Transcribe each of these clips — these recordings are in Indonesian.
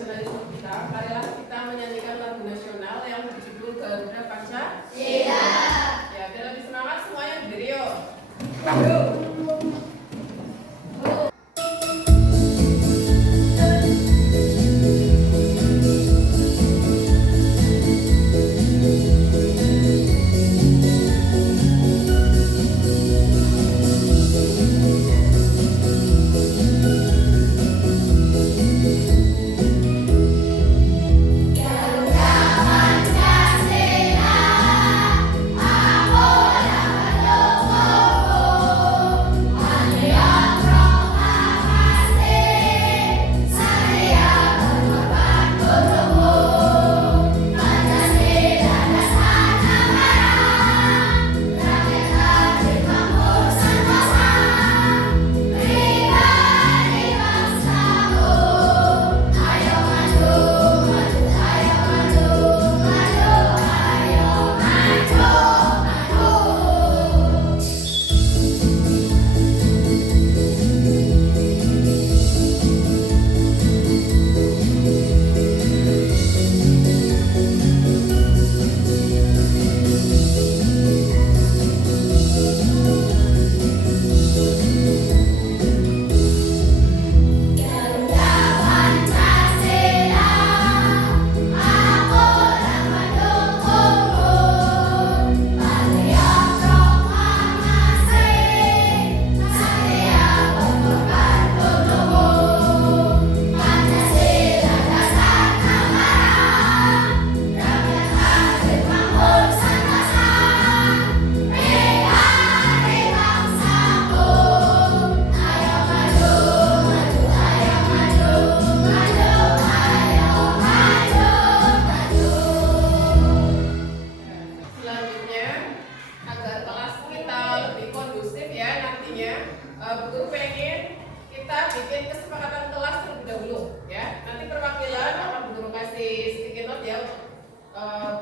nasionalisme kita, marilah kita menyanyikan lagu nasional yang berjudul Garuda Pancasila. Ya, biar lebih semangat semuanya berdiri yuk. Yuk.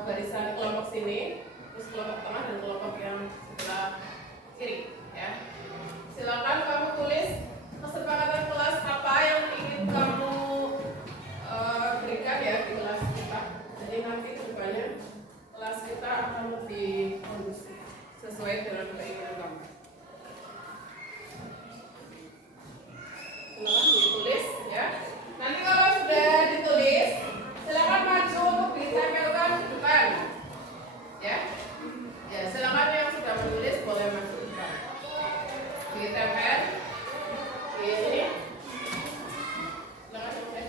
Barisan kelompok sini, terus kelompok tengah dan kelompok yang sebelah kiri, ya. Silakan kamu tulis kesepakatan kelas apa yang ingin kamu berikan ya di kelas kita. Jadi nanti kedepannya kelas kita akan lebih kondusif sesuai dengan keinginan kamu. Silakan ditulis, ya. Nanti kalau sudah ditulis, silakan maju untuk ditempelkan di depan. Ya, silakan yang sudah menulis boleh maju di depan. Ditempel di sini. Silakan mulai.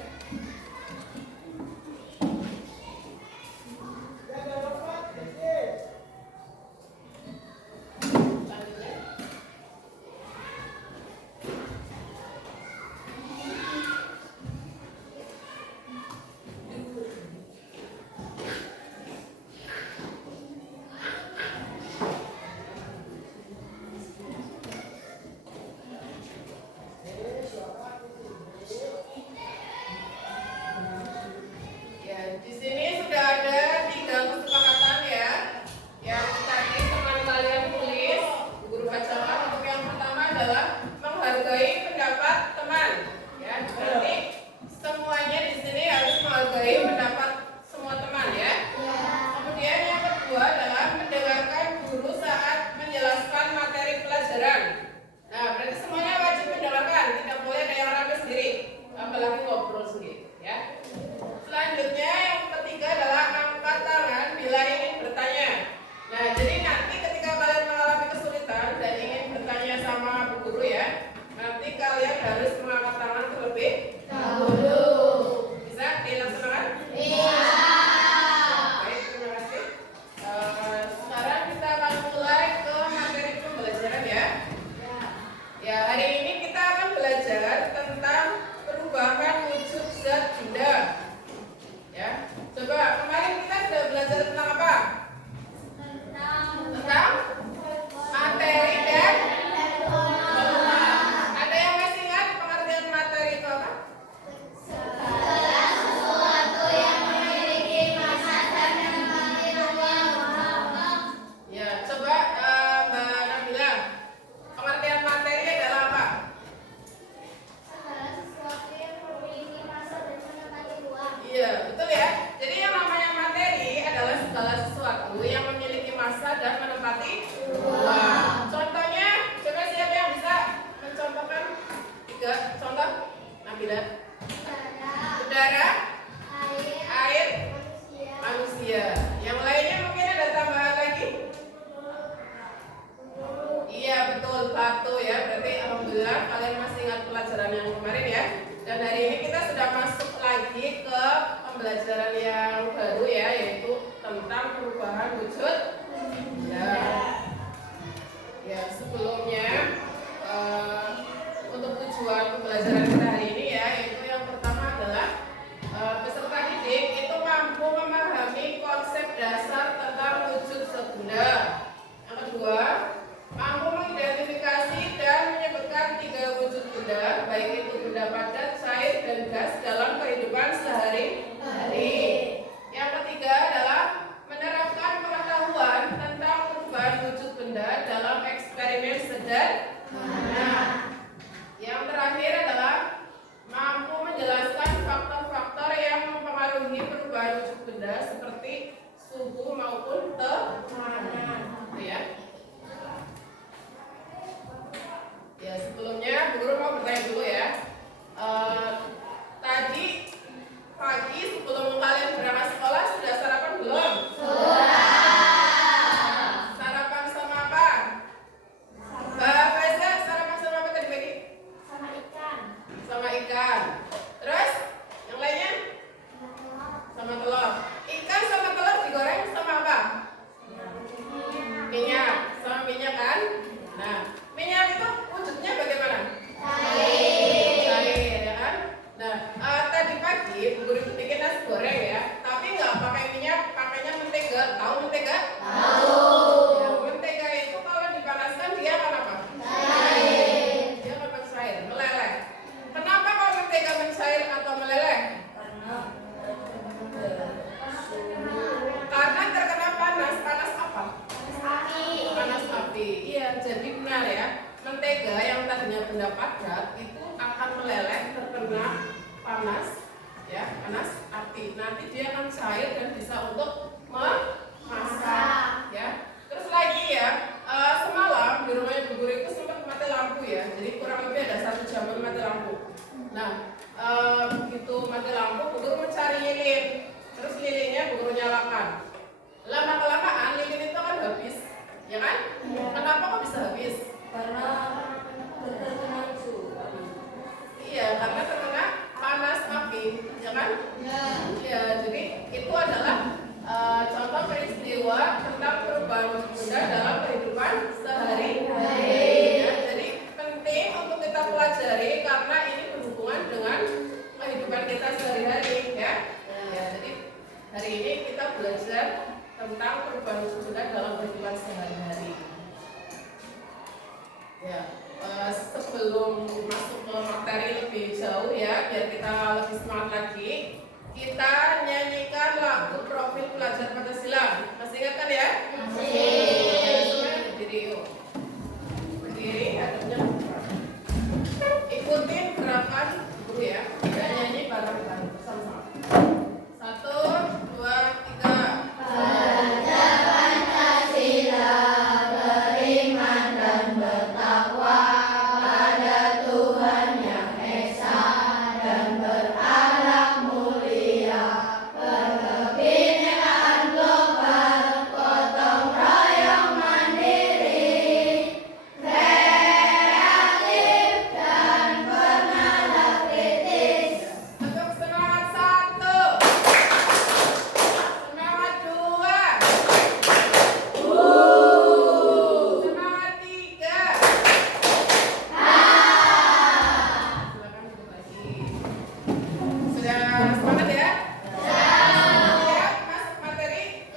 Di sini sudah ada 3 kesepakatan ya, yang tadi teman kalian tulis, guru bacakan. Untuk yang pertama adalah menghargai pendapat teman. Ya, berarti semuanya di sini harus menghargai pendapat semua teman ya. Kemudian yang kedua adalah mendengarkan guru saat menjelaskan materi pelajaran. Nah, berarti semuanya wajib mendengarkan, tidak boleh ada yang rame sendiri, apalagi ngobrol sendiri ya. Selanjutnya yang ketiga adalah angkat tangan bila ingin bertanya. Nah, jadi nanti ketika kalian mengalami kesulitan dan ingin bertanya sama bu guru ya, nanti kalian harus mengangkat tangan terlebih dahulu. Bisa dilaksanakan? Iya. Baik, terima kasih. Sekarang kita akan mulai ke materi pembelajaran ya. Ya, hari ini kita akan belajar tentang perubahan wujud zat benda. Ya, coba kemarin kita sudah belajar tentang apa? Tentang materi dan pola. Ada yang masih ingat pengertian materi itu apa? Segala sesuatu yang Iya, betul ya. Jadi yang namanya materi adalah segala sesuatu yang memiliki massa dan menempati ruang. Contohnya, coba siapa yang bisa mencontohkan 3 contoh? Nabila. Udara, air, manusia. Yang lainnya mungkin ada tambahan lagi? Iya, betul, batu ya. Berarti alhamdulillah kalian masih ingat pelajaran yang kemarin ya. Dan hari ini kita sudah masuk lagi ke pembelajaran yang baru ya, yaitu tentang perubahan wujud. Ya, sebelumnya untuk tujuan pembelajaran kita hari ini ya, yaitu yang pertama adalah peserta didik itu mampu memahami konsep dasar tentang wujud sebenda. Yang kedua, mampu mengidentifikasi dan menyebutkan 3 wujud benda, baik itu benda padat, cair, dan gas dalam kehidupan sehari-hari. Yang ketiga adalah menerapkan pengetahuan tentang perubahan wujud benda dalam eksperimen sederhana. Yang terakhir adalah mampu menjelaskan faktor-faktor yang mempengaruhi perubahan wujud benda seperti suhu maupun tekanan. Ya. Ya, sebelumnya Bu Guru mau bertanya dulu ya. Tadi pagi sebelum kalian berangkat sekolah sudah sarapan belum? Sarapan sama apa? Mbak Faiza sarapan sama apa tadi pagi? Sama ikan. Terus yang lainnya? Sama telur. Ikan sama telur digoreng sama apa? Minyak. Sama minyak kan? Nah, minyak itu wujudnya bagaimana? Cair, ya kan? Nah, tadi pagi Bu Guru itu bikin nasi goreng ya, tapi nggak pakai minyak, pakainya mentega. Tahu mentega? Ya, mentega itu kalau dipanaskan dia akan apa? Dia akan mencair, meleleh. Kenapa kalau mentega mencair atau meleleh? Karena terkena panas. Panas apa? Panas api. Iya, jadi benar ya. Mentega yang tadinya benda padat itu akan meleleh terkena panas, ya, panas api. Nanti dia akan cair dan bisa untuk memasak, ya. Terus lagi ya, semalam di rumahnya Bu Guru itu sempat mati lampu ya. Jadi kurang lebih ada 1 jam mati lampu. Nah, begitu mati lampu, Bu Guru mencari lilin. Terus lilinnya Bu Guru nyalakan. Lama-kelamaan lilin itu kan habis, ya kan? Kenapa kok bisa habis? Karena terkena suhu. Iya, karena terkena panas api, ya kan? Ya, jadi itu adalah contoh peristiwa tentang perubahan wujud benda dalam kehidupan sehari-hari. Ya, jadi penting untuk kita pelajari karena ini berhubungan dengan kehidupan kita sehari-hari, ya. Ya, jadi hari ini kita belajar tentang perubahan wujud benda dalam kehidupan sehari-hari. Ya, sebelum masuk ke materi lebih jauh ya, biar kita lebih semangat lagi, kita nyanyikan lagu Profil Pelajar Pancasila. Masih ingat kan ya? Masih. Semuanya berdiri yuk. Berdiri, hadapnya ikutin gerakan guru ya. Kita nyanyi bareng-bareng bersama-sama. 1, 2, 3. Belajar Pancasila, beriman dan bertakwa pada Tuhan yang esa dan berakhlak mulia, berkebinekaan global, gotong royong mandiri, kreatif dan bernalar kritis. Untuk semangat 1, semangat 2, semangat 3. Silakan duduk lagi. Sudah semangat ya? Siap masuk materi?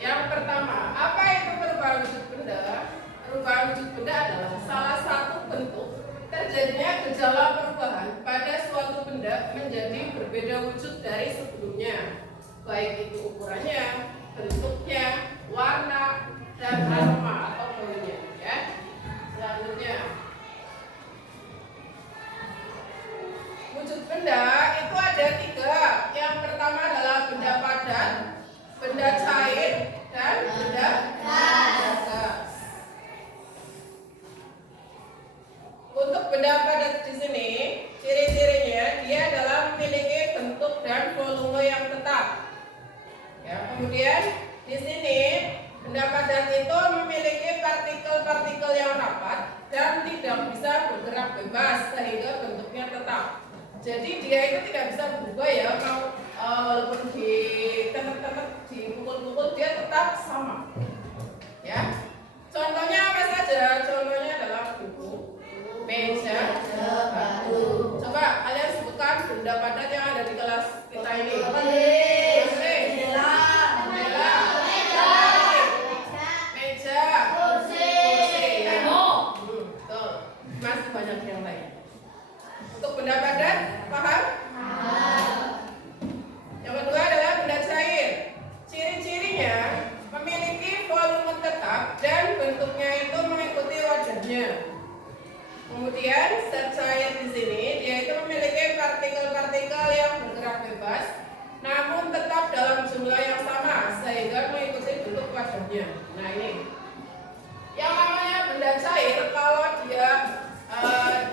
Yang pertama, apa itu perubahan wujud benda? Perubahan wujud benda adalah salah satu bentuk terjadinya gejala perubahan pada suatu benda menjadi berbeda wujud dari sebelumnya, baik itu ukurannya, bentuknya, warna, dan aroma atau baunya. Ya. Selanjutnya, wujud benda benda itu ada 3. Yang pertama adalah benda padat, benda cair, dan benda gas. Untuk benda padat di sini, ciri-cirinya dia adalah memiliki bentuk dan volume yang tetap. Ya, kemudian di sini benda padat itu memiliki partikel-partikel yang rapat dan tidak bisa bergerak bebas sehingga bentuknya tetap. Jadi dia itu tidak bisa berubah ya, mau walaupun ditekan-tekan, dipukul-pukul dia tetap sama. Ya. Contohnya apa saja? Contohnya adalah buku, meja, batu. Coba kalian sebutkan benda padat yang ada di kelas kita ini. Masih banyak yang lain. Untuk benda padat, paham? Yang kedua adalah benda cair. Ciri-cirinya memiliki volume tetap dan bentuknya itu mengikuti wadahnya. Kemudian zat cair di sini dia itu memiliki partikel-partikel yang bergerak bebas, namun tetap dalam jumlah yang sama sehingga mengikuti bentuk wadahnya. Nah ini. Yang namanya benda cair kalau dia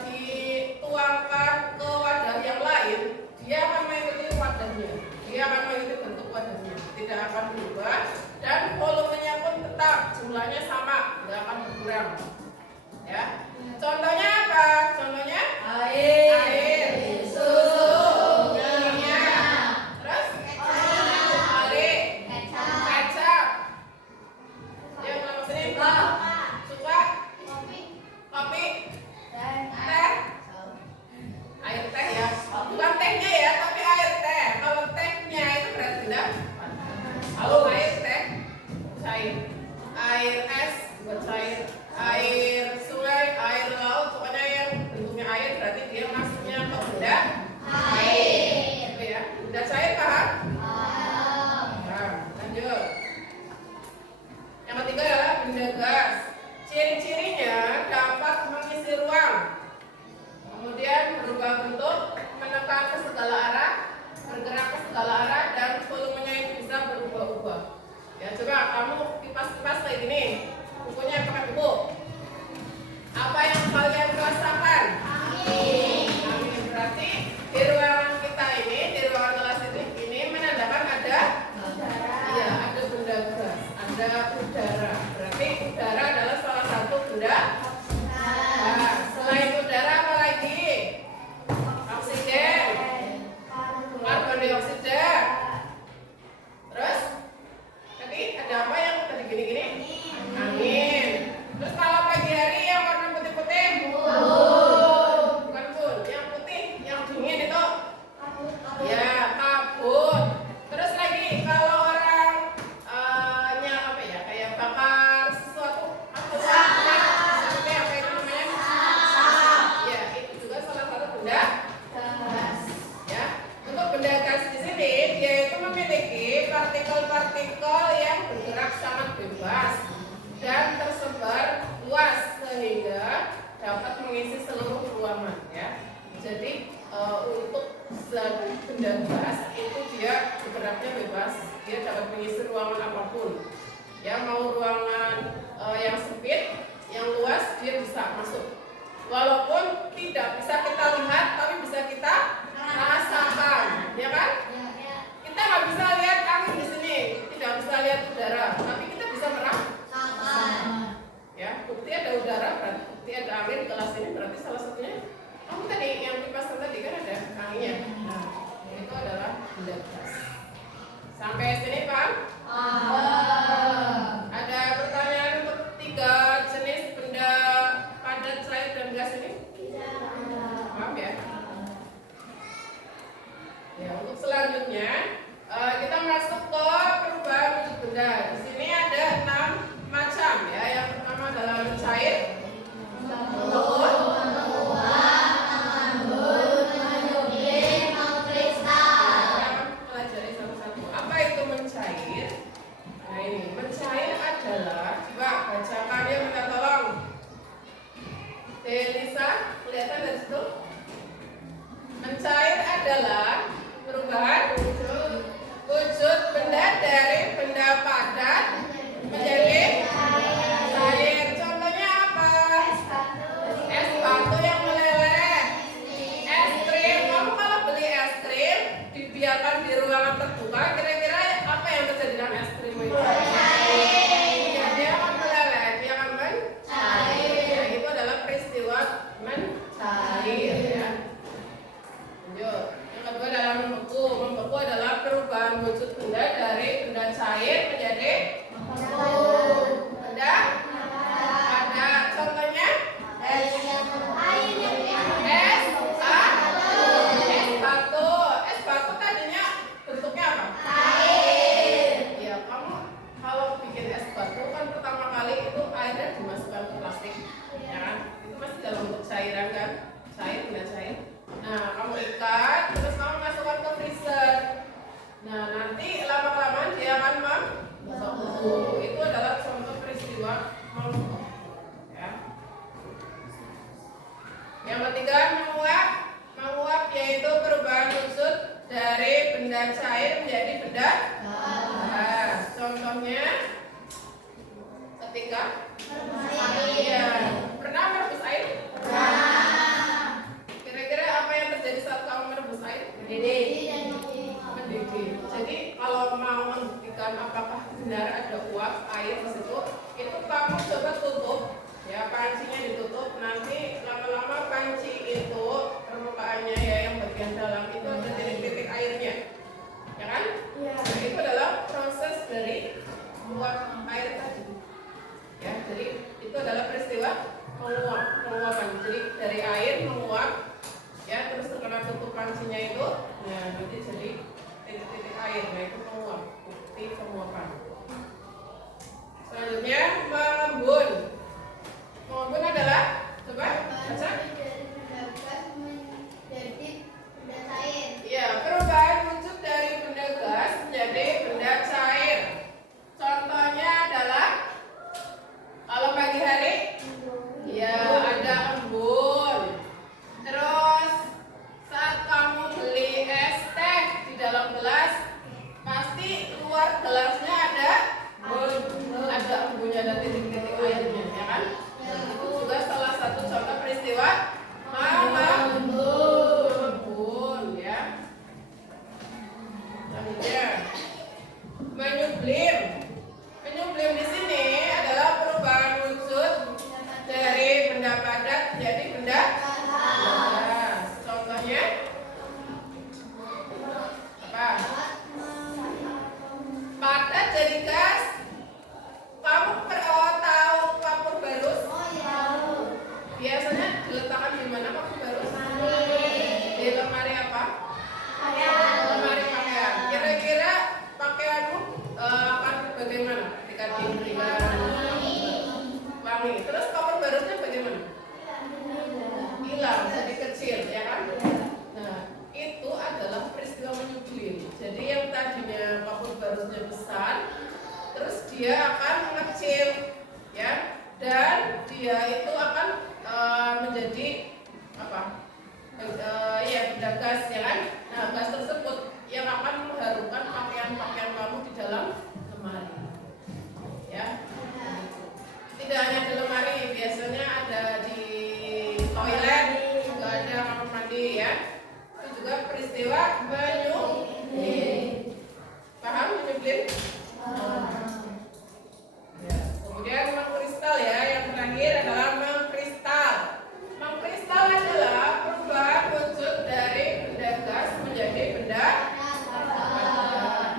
dituangkan ke wadah yang lain, dia akan mengikuti wadahnya, dia akan mengikuti bentuk wadahnya, tidak akan berubah dan volumenya pun tetap jumlahnya sama, tidak akan berkurang. Ya, contohnya apa? Contohnya air, susu, minyak, terus kecap. Yang nama sini suka kopi, teh, air teh ya, bukan tehnya ya, tapi air teh. Kalau tehnya itu berarti tidak. Kalau air teh cair, air es bukan cair, air sungai, air laut, pokoknya yang bentuknya air berarti dia masuknya ke benda air. Itu ya, benda cair paham? Nah, lanjut. Yang ketiga adalah benda gas. Ciri-cirinya dapat mengisi ruang, kemudian berubah bentuk, menekan ke segala arah, bergerak ke segala arah, dan volumenya itu bisa berubah-ubah. Ya, coba kamu kipas-kipas kayak gini, bukunya pakai buku. Apa yang kalian rasakan? Angin. Berarti di ruangan kita ini, di ruangan kelas ini menandakan ada iya, ada benda gas, ada udara. Berarti udara adalah salah satu benda. Nah, selain udara apa lagi? Oksigen, karbon dioksida. Terus tadi ada apa yang tadi gini-gini? Angin. Terus kalau pagi hari yang warna putih-putih? Bukan pun, yang putih, yang dingin itu? Ya, kabut. Terus lagi kalau orang apa ya, kayak bakar sesuatu, apa itu namanya? Ya, itu juga salah satu benda gas. Ya, untuk benda gas di sini dia itu memiliki partikel-partikel yang bergerak sangat bebas dan tersebar luas sehingga dapat mengisi seluruh ruangan. Ya, jadi untuk zat benda gas itu dia bergeraknya bebas, dia dapat mengisi ruangan apapun. Ya, mau ruangan yang sempit, yang luas dia bisa masuk. Walaupun tidak bisa kita lihat, tapi bisa kita rasakan, ya kan? Kita nggak bisa lihat angin di sini, tidak bisa lihat udara, tapi kita bisa merasakan. Ya, bukti ada udara, berarti bukti ada angin di kelas ini, berarti salah satunya. Kamu tadi yang kipas tadi kan ada anginnya. Nah, itu adalah benda gas. Sampai sini paham? Ada pertanyaan untuk 3 jenis benda padat, cair, dan gas ini? Paham ya? Ya, untuk selanjutnya kita masuk ke perubahan wujud benda. Di sini ada 6 macam ya. Yang pertama adalah mencair, pelajari satu-satu. Apa itu mencair? Nah ini, mencair adalah, coba bacakan ya, minta tolong. Delisa, kelihatan dari situ? Mencair adalah dibiarkan di ruangan terbuka, kira-kira apa yang terjadi dengan es krim itu? Ya, dia akan meleleh, dia akan mencair. Ya, itu adalah peristiwa mencair ya. Lanjut. Yang kedua adalah membeku. Membeku adalah perubahan wujud benda dari benda cair menjadi benda ada. Contohnya es batu. Es batu tadinya bentuknya apa? Ya, kamu kalau bikin es batu kan pertama kali itu airnya dimasukkan ke plastik, ya kan? Itu masih dalam bentuk cairan kan? Cair, benda cair. Nah, kamu ikat, terus kamu masukkan ke freezer. Nah, nanti lama-kelamaan dia akan membeku. Itu adalah contoh peristiwa membeku. Ya. Yang ketiga, menguap. Menguap yaitu perubahan wujud dari benda cair menjadi benda gas. Contohnya, ketika pernah merebus air? Kira-kira apa yang terjadi saat kamu merebus air? Mendidih. Jadi kalau mau membuktikan apakah benar ada uap air di situ, itu kamu coba tutup, ya pancinya ditutup. Nanti lama-lama panci itu permukaannya ya yang bagian dalam itu ada titik-titik airnya, ya kan? Nah, itu adalah proses dari uap air tadi. Ya, jadi itu adalah peristiwa penguapan. Jadi dari air menguap, ya terus terkena tutup pancinya itu, nah nanti jadi titik-titik air, nah itu penguap, bukti penguapan. Selanjutnya mengembun. Mengembun adalah, coba baca. Ya, perubahan wujud dari benda gas menjadi benda cair. Contohnya adalah kalau pagi hari, ya ada embun. Terus saat kamu beli es teh di dalam gelas, pasti luar gelasnya ada embunnya, ada titik-titik airnya, ya kan? Itu juga salah satu contoh peristiwa mengembun, ya. Selanjutnya, menyublim. Menyublim di sini adalah perubahan wujud dari benda padat menjadi benda gas. Contohnya apa? Padat jadi gas. Kamu tahu kapur barus? Biasanya diletakkan di mana kapur barus? Di lemari apa? Lemari pakaian. Kira-kira pakaianmu akan bagaimana ketika diberikan wangi? Terus kapur barusnya bagaimana? Hilang, jadi kecil, ya kan? Nah, itu adalah peristiwa menyublim. Jadi yang tadinya kapur barusnya besar, terus dia akan mengecil, ya, dan dia itu akan menjadi apa? Ya, benda gas, ya kan? Nah, gas tersebut yang akan mengharumkan pakaian-pakaian kamu di dalam lemari, ya. Tidak hanya di lemari, biasanya ada di toilet, juga ada kamar mandi, ya. Itu juga peristiwa menyublim. Paham menyublim? Ya. Kemudian mengkristal, ya. Yang terakhir adalah mengkristal. Mengkristal adalah perubahan wujud dari benda gas menjadi benda padat.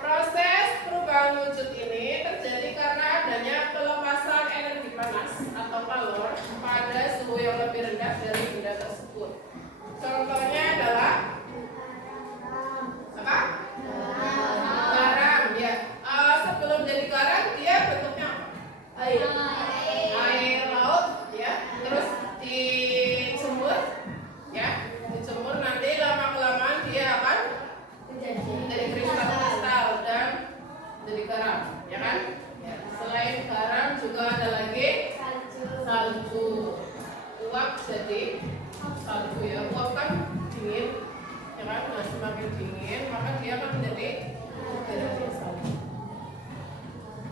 Proses perubahan wujud ini terjadi karena adanya pelepasan energi panas atau kalor pada suhu yang lebih rendah dari benda tersebut. Contohnya adalah apa? Garam, ya. Sebelum jadi garam dia bentuknya apa? Air laut, ya. Terus dijemur, ya. Dijemur nanti lama-kelamaan dia akan menjadi kristal-kristal dan menjadi garam, ya kan? Ya. Selain garam juga ada lagi salju. Uap jadi salju, ya. Uap kan dingin, ya kan? Nah, semakin dingin maka dia akan menjadi salju.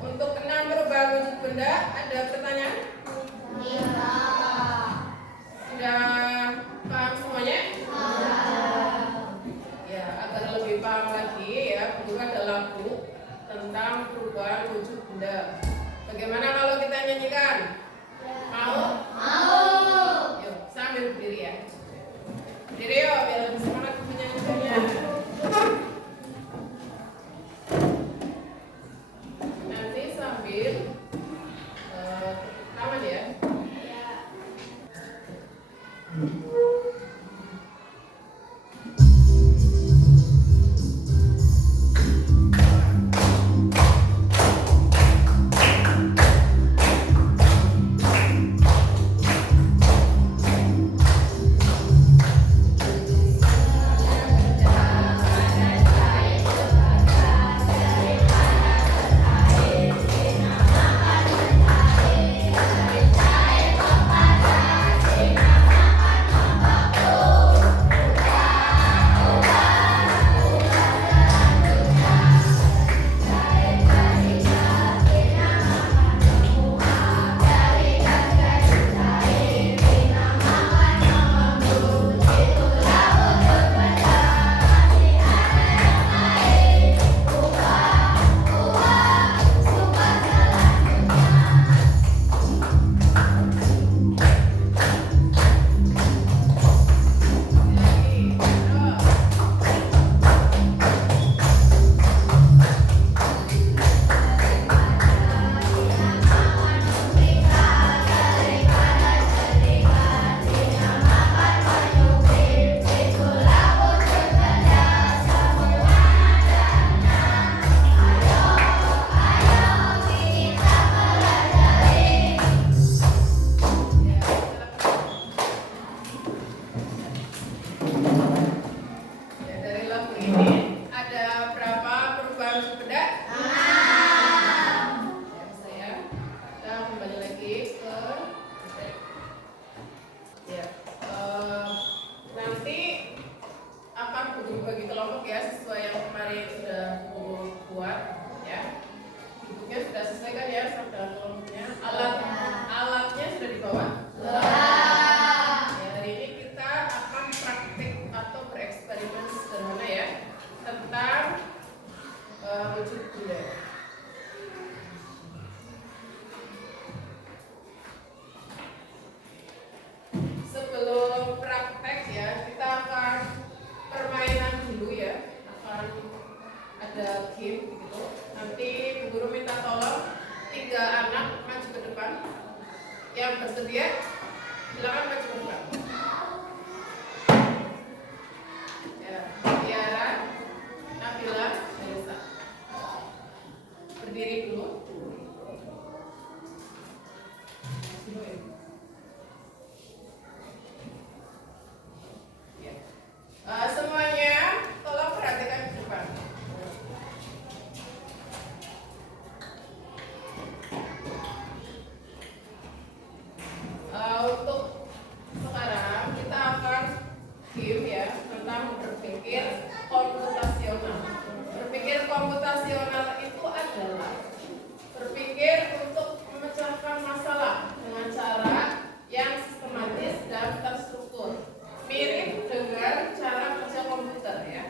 Untuk 6 perubahan wujud benda, ada pertanyaan? Sudah paham semuanya? Ya. ya sesuai yang kemarin sudah buat ya. Bukunya sudah selesai kan ya, sudah kelompoknya. Alatnya sudah dibawa. Ya, hari ini kita akan praktik atau bereksperimen sederhana ya tentang wujud benda. Sebelum praktek ya, kita akan permainan dulu ya. Akan ada game gitu. Nanti Bu Guru minta tolong 3 anak maju ke depan. Yang bersedia, silakan maju ke depan. Ya, Tiara, Nabila, Elisa. Berdiri dulu. Semuanya tolong perhatikan ke depan. Untuk sekarang kita akan game ya tentang berpikir komputasional. Berpikir komputasional itu adalah berpikir untuk memecahkan masalah dengan cara yang sistematis dan terstruktur. Mirip dengan cara kerja komputer ya.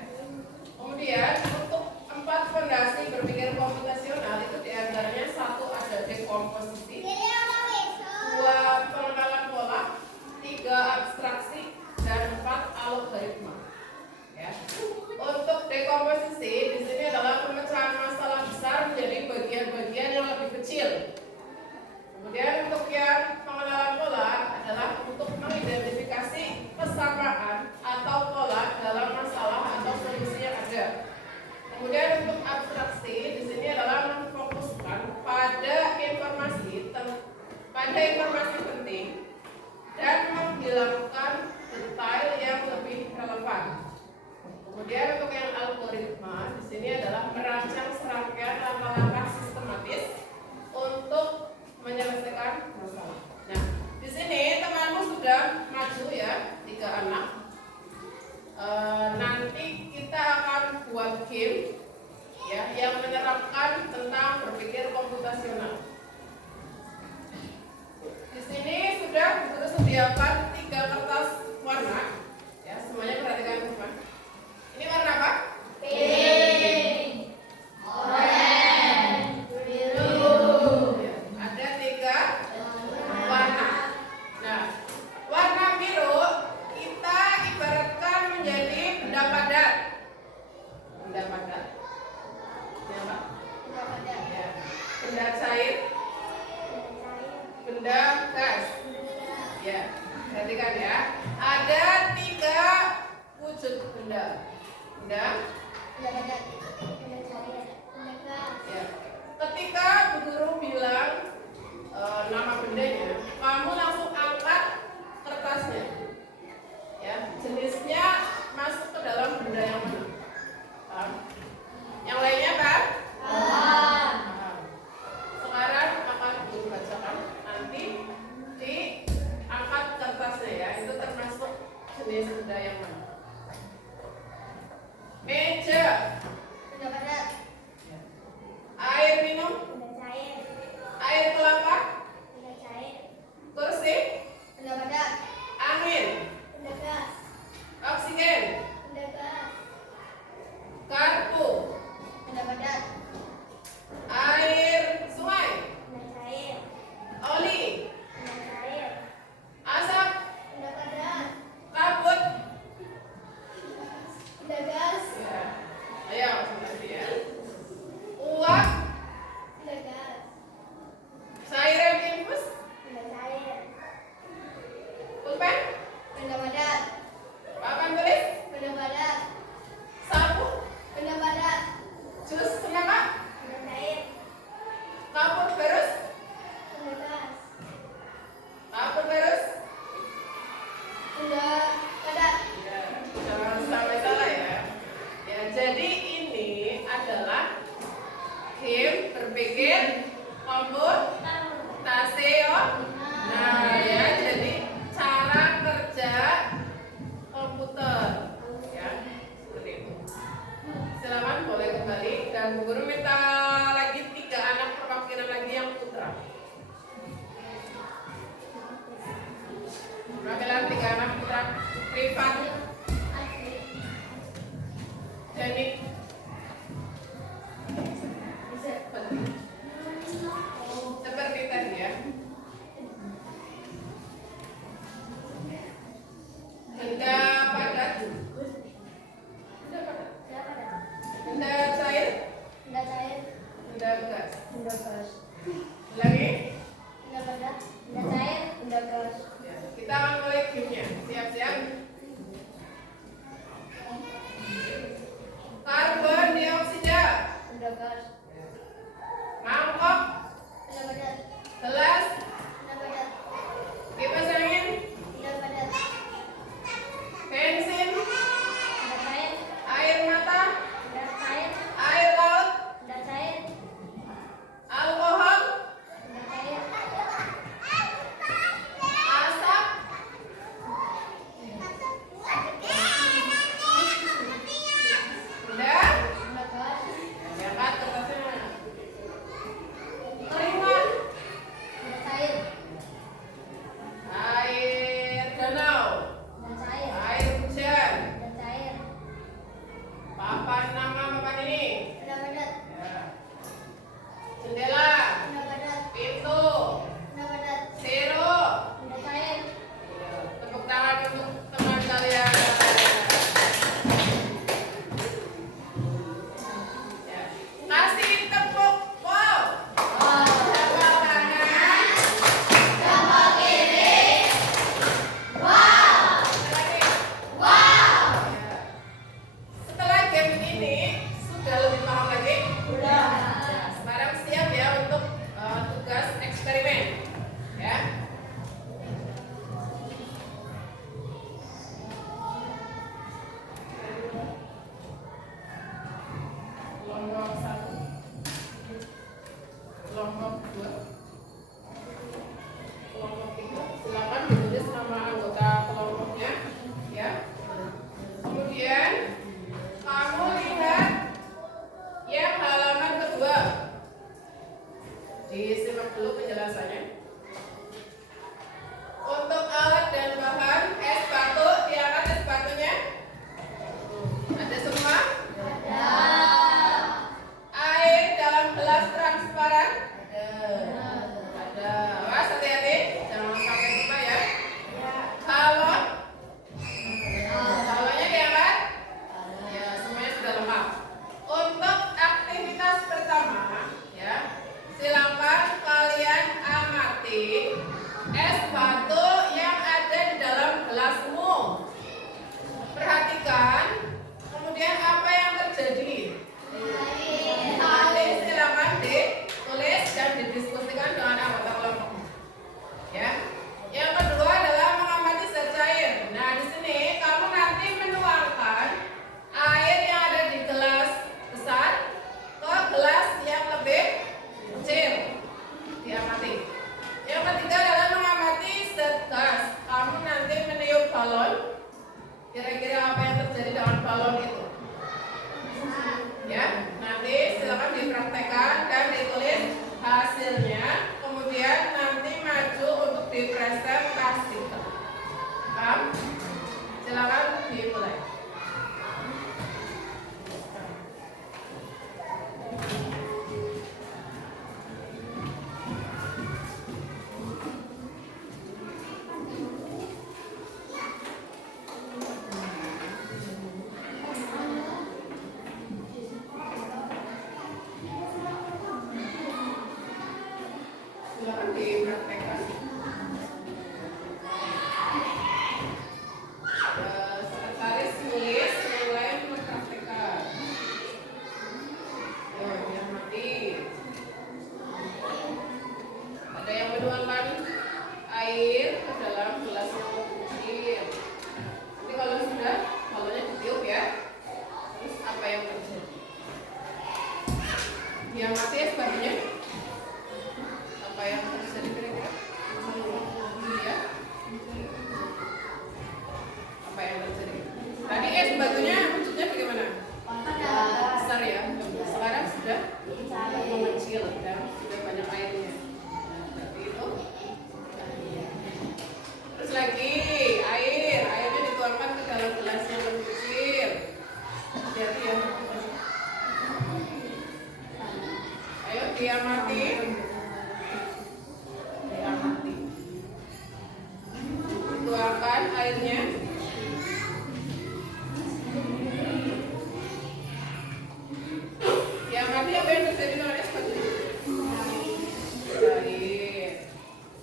Kemudian untuk 4 fondasi berpikir komputasional itu diantaranya 1 ada dekomposisi, 2 pengenalan pola, 3 abstraksi, dan 4 algoritma. Ya. Untuk dekomposisi di sini adalah pemecahan masalah besar menjadi bagian-bagian yang lebih kecil. Kemudian untuk yang pengenalan pola adalah untuk mengidentifikasi kesamaan atau pola dalam masalah atau solusi yang ada. Kemudian untuk abstraksi di sini adalah memfokuskan pada informasi penting dan menghilangkan detail yang lebih relevan. Kemudian untuk yang algoritma di sini adalah merancang serangkaian langkah-langkah sistematis untuk menyelesaikan masalah. Nah, di sini temanmu sudah maju ya, 3 anak. Nanti kita akan buat game ya yang menerapkan tentang berpikir komputasional. Di sini sudah Guru sediakan 3 kertas warna. Ya, semuanya perhatikan teman. Ini warna apa? Pink, orange, biru. Ya, ada 3 warna. Nah, warna biru kita ibaratkan menjadi benda padat. Benda padat. Ya, Pak? Ya. Benda cair, benda gas. Ya, perhatikan ya. Ada 3 wujud benda. Benda. Ya. Ketika Bu Guru bilang nama bendanya, kamu langsung angkat kertasnya. Ya, jenisnya masuk ke dalam benda yang mana? Paham? Yang lainnya kan? Paham. Sekarang akan Guru bacakan. Nanti diangkat kertasnya ya. Itu termasuk jenis benda yang mana? Meja. Air minum. Air kelapa. Kursi. Angin. Oksigen. Kartu. Air sungai. Oli. Asap. Kabut. Ya. Ayo masuk ya. Uap. Cairan infus. Pulpen. Papan tulis. Sapu. Jus semangka. Kapur berus. Kapur berus. Ya, jangan sampai salah ya. Ya, jadi ini Bu Guru minta lagi 3 anak perwakilan lagi yang putra. Perwakilan 3 anak putra privat. Jadi seperti tadi ya. Benda padat. Benda cair. Benda gas. Lagi. Ya, kita akan mulai gamenya. Siap-siap. Karbon dioksida. Mangkok. Gelas. Kipas angin. Bensin. Air mata. Air laut. Alkohol. Asap. Udah? Diangkat kertasnya. Keringat. Air danau. Air hujan. Papan nama papan ini. Ya. Jendela. Pintu. Zero. Tepuk tangan untuk teman kalian. Ya. Kasih tepuk wow. Tepuk tangan. Lagi. Ya. Setelah game ini sudah lebih paham lagi? Ya, sekarang siap ya untuk tugas eksperimen. Ya. Kelompok 1, kelompok 2, kelompok 3. Silakan ditulis nama anggota kelompoknya, ya. Kemudian kamu lihat yang halaman kedua. Disimak dulu penjelasannya. Untuk alat dan bahan es batu, diangkat es batunya. Ada semua? Air dalam gelas transparan? Ada. Awas hati-hati, jangan sampai lupa ya. Galon? Galonnya diangkat? Ya, semuanya sudah lengkap. Untuk aktivitas pertama, ya, silakan kalian amati es batu yang ada di dalam gelasmu. Perhatikan, kemudian apa yang terjadi. Nanti silakan ditulis dan didiskusikan dengan anggota kelompokmu. Ya. Yang kedua adalah mengamati zat cair. Nah, di sini kamu nanti menuangkan air yang ada di gelas besar ke gelas yang lebih kecil. Diamati. Yang ketiga adalah mengamati zat gas. Kamu nanti meniup balon. Kira-kira apa yang terjadi dengan balon itu? Ya, nanti silakan dipraktekkan dan ditulis hasilnya. Kemudian nanti maju untuk dipresentasikan. Paham? Silakan dimulai. Silakan dipraktekkan. Sekretaris tulis mulai mempraktekkan. Yang mati. Ada yang menuangkan air ke dalam gelas yang kecil. Nanti kalau sudah, balonnya ditiup ya. Terus apa yang terjadi? Yang mati es batunya. Apa yang terjadi kira-kira? Ya. Apa yang terjadi? Tadi es batunya wujudnya bagaimana? Besar ya. Sekarang Diamati. Diamati. Tuangkan airnya. Diamati, apa yang terjadi dengan es batu? Cair.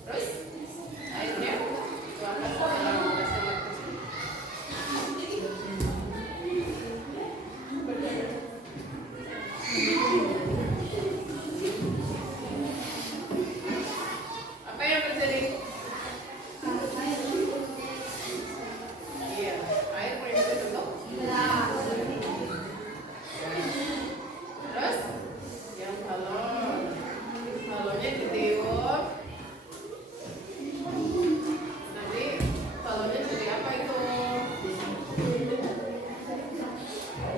Terus airnya tuangkan ke dalam gelas yang kecil. Apa yang terjadi? Iya, air mulai berbentuk. Terus yang balonnya ditiup. Nanti balonnya jadi apa itu?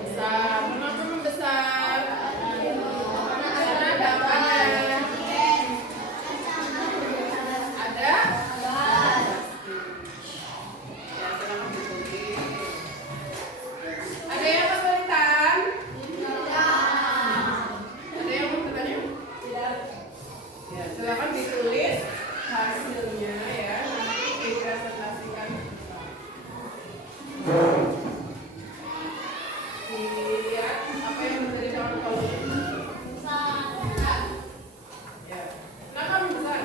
Besar. Kenapa membesar? Karena ada apanya? Ada? Ya, silakan ditulis. Ada yang kesulitan? Ada yang mau bertanya? Ya, silakan ditulis hasilnya ya. Nanti dipresentasikan. Dilihat apa yang terjadi dengan balonnya. Ya. Kenapa besar?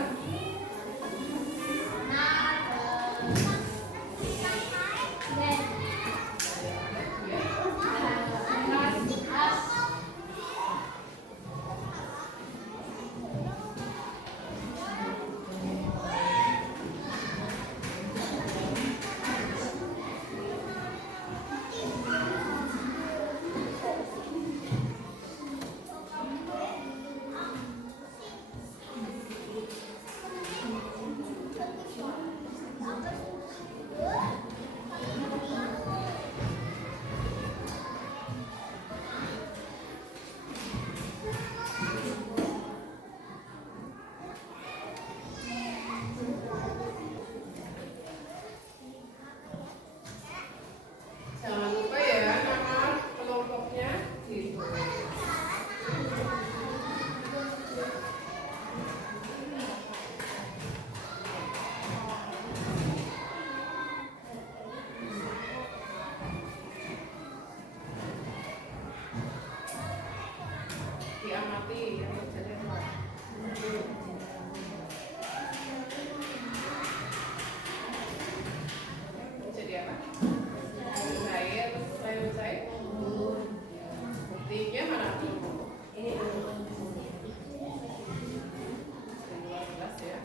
Jangan lupa ya nama kelompoknya ditulis. Diamati yang terjadi apa? Jadi apa? Cair, cair. Buktinya mana? Ini gelas ya.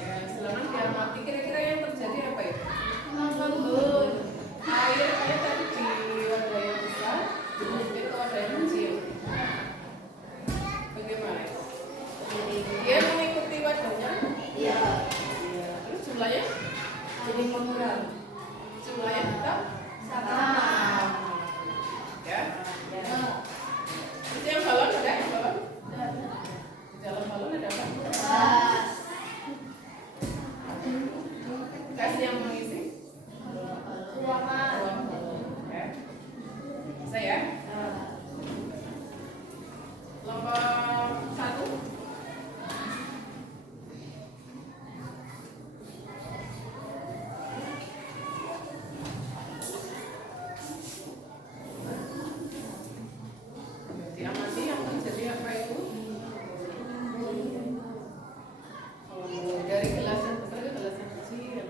Ya, silakan diamati. Kira-kira yang terjadi apa ya? Airnya tadi di wadah yang besar, dimasukin ke wadah yang kecil. Bagaimana? Dia mengikuti wadahnya? Iya. Terus jumlahnya? Jadi mengurang. Jumlahnya tetap sama. Ya. Terus yang balon ada? Yang balon? Di dalam balon ada apa? Gas yang mengisi? Ruang balon. Ya. Bisa ya? Kelompok 1. Diamati yang terjadi apa itu? Dari gelas yang besar ke gelas yang kecil.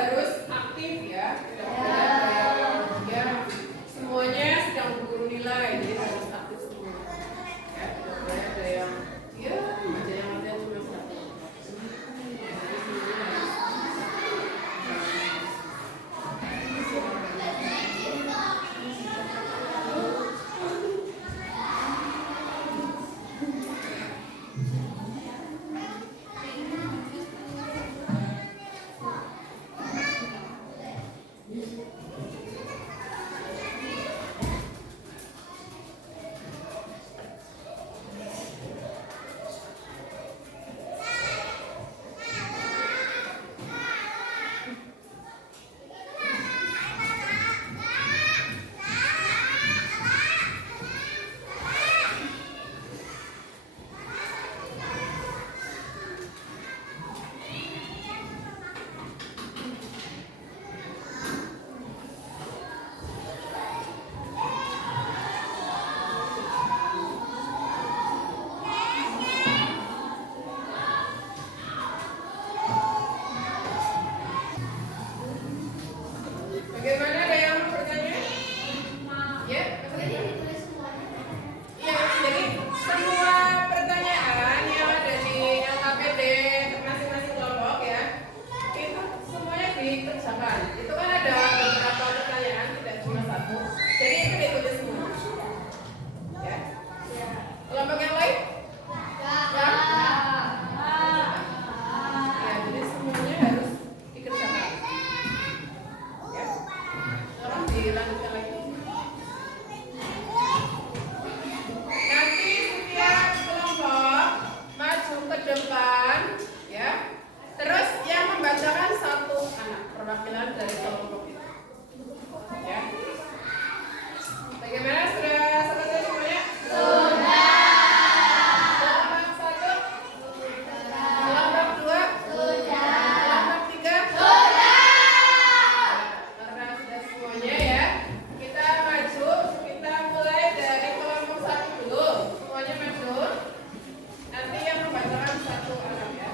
harus aktif ya. Tidak boleh ada yang diam. Semuanya sedang berburu nilai, jadi harus aktif semua. Ya, tidak boleh ada yang diam aja, yang ada cuma satu. Jadi semuanya harus bagaimana, ada yang mau bertanya? Ya, iya, jadi semua pertanyaan yang ada di LKPD masing-masing kelompok ya, itu semuanya dikerjakan. Itu kan ada beberapa pertanyaan, tidak cuma satu. Jadi itu ditulis semua. Ya. Kelompok yang lain? Ya, jadi semuanya harus dikerjakan. Ya. Sekarang dilanjutkan lagi. Nanti setiap kelompok maju ke depan, ya. Terus yang membacakan satu anak perwakilan dari kelompok itu. Ya. Bagaimana, sudah selesai semuanya? Sudah. Kelompok satu? Kelompok dua? Sudah. Kelompok tiga? Karena sudah semuanya ya, kita maju, kita mulai dari kelompok satu dulu. Semuanya maju. Nanti yang membacakan satu anak ya.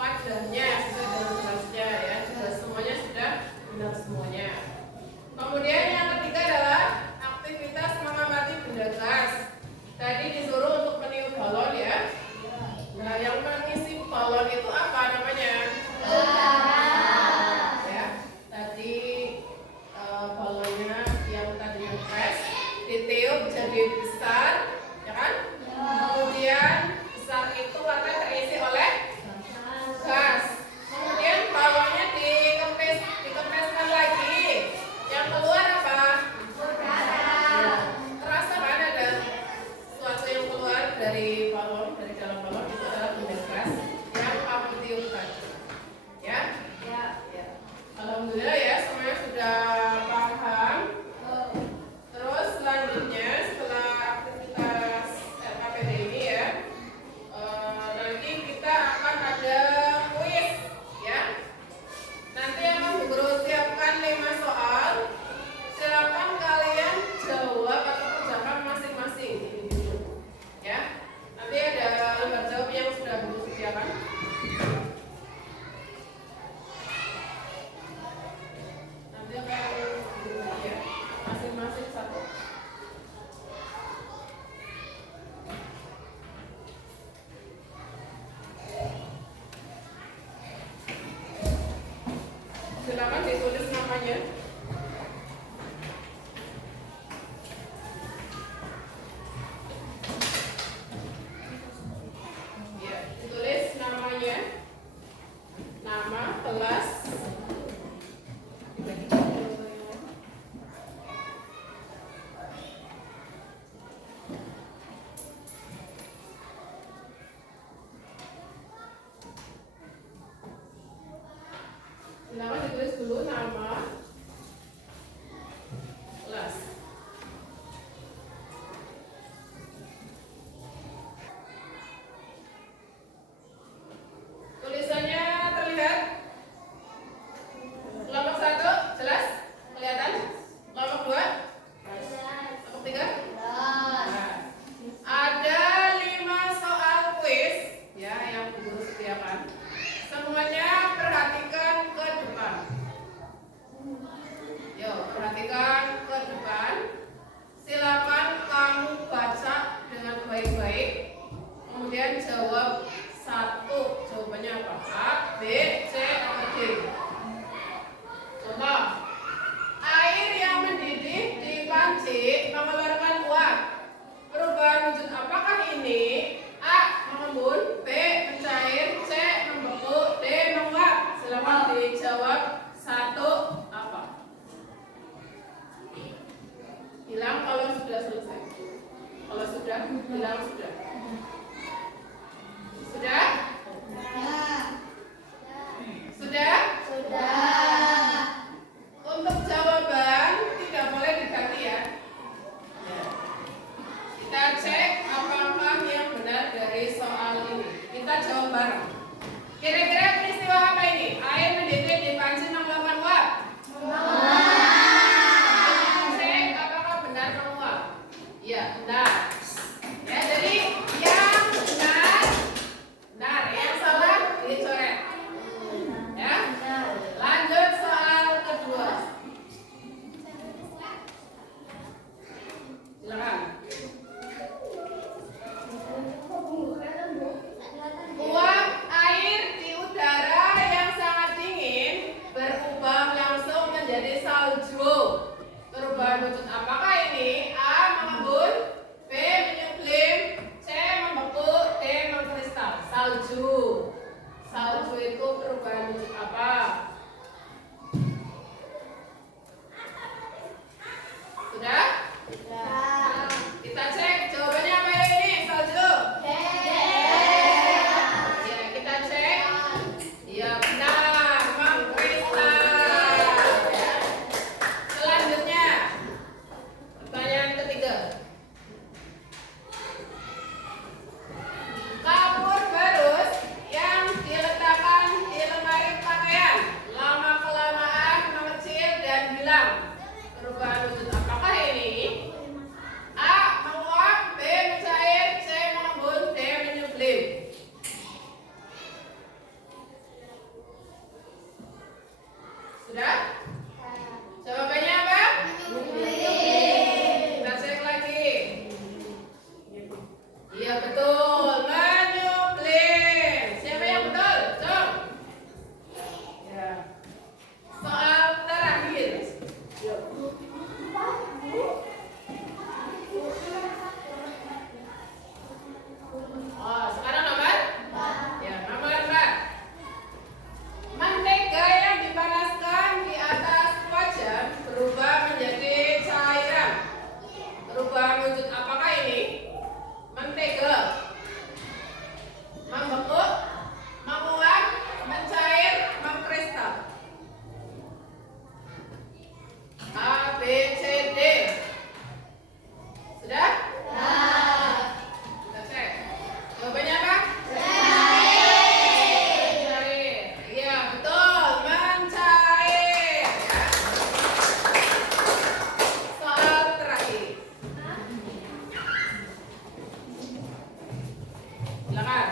wadahnya sesuai dengan tugasnya ya, juga semuanya sudah benar semuanya. Kemudian yang ketiga adalah aktivitas mengamati benda gas. Tadi disuruh untuk meniup balon ya. Nah, yang mengisi balon itu apa namanya? Ya, tadi balonnya yang tadi ngepres ditiup jadi besar, ya kan? Kemudian besar itu akan terisi oleh gas. Kemudian balonnya dikempeskan lagi. Yang keluar apa? Terasa kan ada sesuatu yang keluar dari balon, dari dalam balon itu adalah benda gas yang kamu tiup tadi. Ya? Ya. Alhamdulillah ya, semuanya sudah paham. Terus selanjutnya setelah aktivitas RKPD ini ya, nanti kita akan ada kuis ya. Nanti akan guru siapkan 5 soal. Silakan kalian jawab atau kerjakan masing-masing. Ya. Nanti ada lembar jawab yang sudah guru sediakan. Nanti akan guru ya, masing-masing satu. Silakan ditulis namanya. Ya, ditulis namanya, nama, kelas. Silakan ditulis dulu nama, kelas. Tulisannya terlihat? Kelompok 1 jelas? Kelihatan? Kelompok 2? Kelompok 3? Nah, ada 5 soal kuis ya yang guru sediakan. Semuanya perhatikan ke depan. Yuk, perhatikan ke depan. Silakan kamu baca dengan baik-baik. Kemudian jawab satu. Jawabannya apa? A, B, C, atau D. Contoh, air yang mendidih di panci mengeluarkan uap. Perubahan wujud apakah ini? A, mengembun, B, mencair, C, Sudah? Jawabannya apa? Kita cek lagi. Iya betul, menyuplin. Siapa yang betul? Cok. Ya. Soal terakhir. Oh, sekarang nomor? Ya, nomor 4. Mentega yang dipanaskan di atas wajan berubah menjadi cairan. Berubah wujud apakah ini? Mentega membeku, menguap, mencair, mengkristal. A, B, C, D. Sudah? Kita cek. Jawabannya apa? Mencair. Iya, betul. Mencair. Ya. Soal terakhir. Silakan.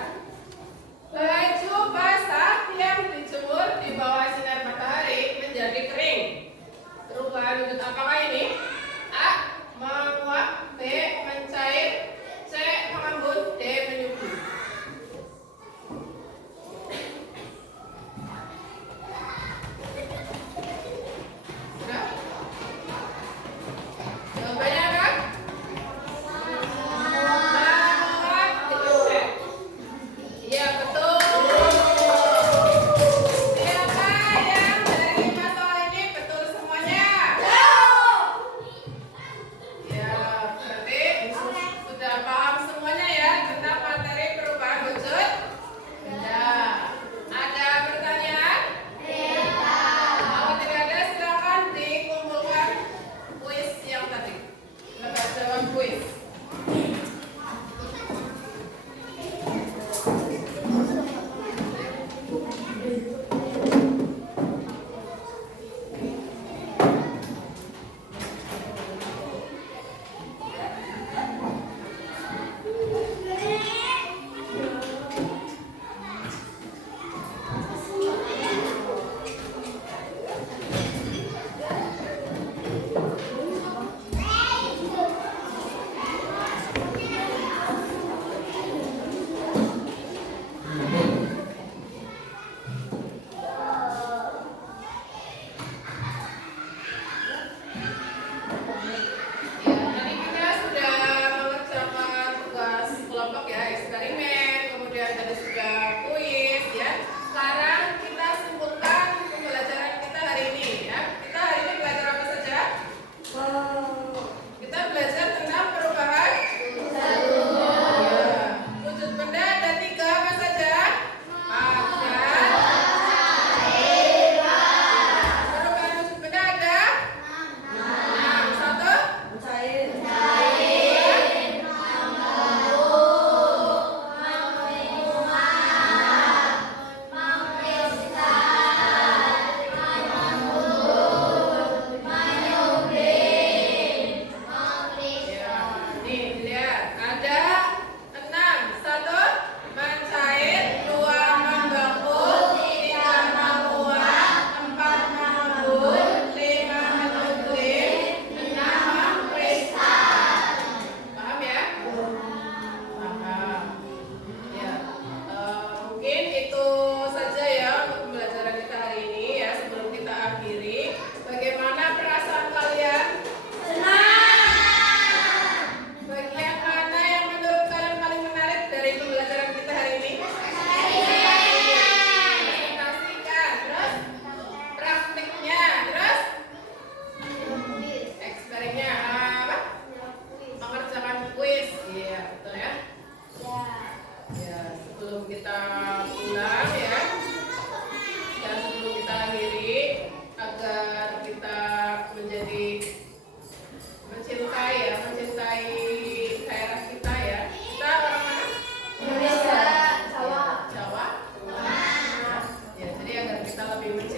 Baju basah yang dijemur di bawah sinar matahari menjadi kering. Perubahan wujud apakah ini? A. Menguap, B. Mencair, C. Mengembun, D. menyusut. Sudah? Jawabannya apa? Menguap, kita cek. Iya betul. Siapa yang menerima soal ini betul semuanya? Ya, berarti sudah paham semuanya ya tentang materi perubahan wujud benda. Ada pertanyaan? Kalau tidak ada silakan dikumpulkan kuis yang tadi. Kita jawab kuis. Ya, tadi kita sudah mengerjakan tugas kelompok ya, eksperimen, kemudian tadi sudah kuis ya. Sekarang kita simpulkan pembelajaran kita hari ini ya. Kita hari ini belajar apa saja? Kita belajar tentang perubahan ya. Wujud benda ada 3 apa saja? Padat. Perubahan wujud benda ada 6. 1. Ya, nih lihat ada 6. 1 mencair, 2 membeku, 3 menguap, 4 mengembun, 5 menyuplin, 6 mengkristal. Paham ya? Paham. Ya, mungkin itu saja ya untuk pembelajaran kita hari ini ya. Sebelum kita akhiri, bagaimana perasaan kalian? Bagian mana yang menurut kalian paling menarik dari pembelajaran kita hari ini? Presentasikan, terus praktiknya, terus eksperimennya apa? Mengerjakan kuis. Iya, betul ya. Ya, sebelum kita pulang ya, dan sebelum kita akhiri, agar kita menjadi mencintai daerah kita ya. Kita orang mana? Indonesia. Jawa. Ya, jadi agar kita lebih mencintai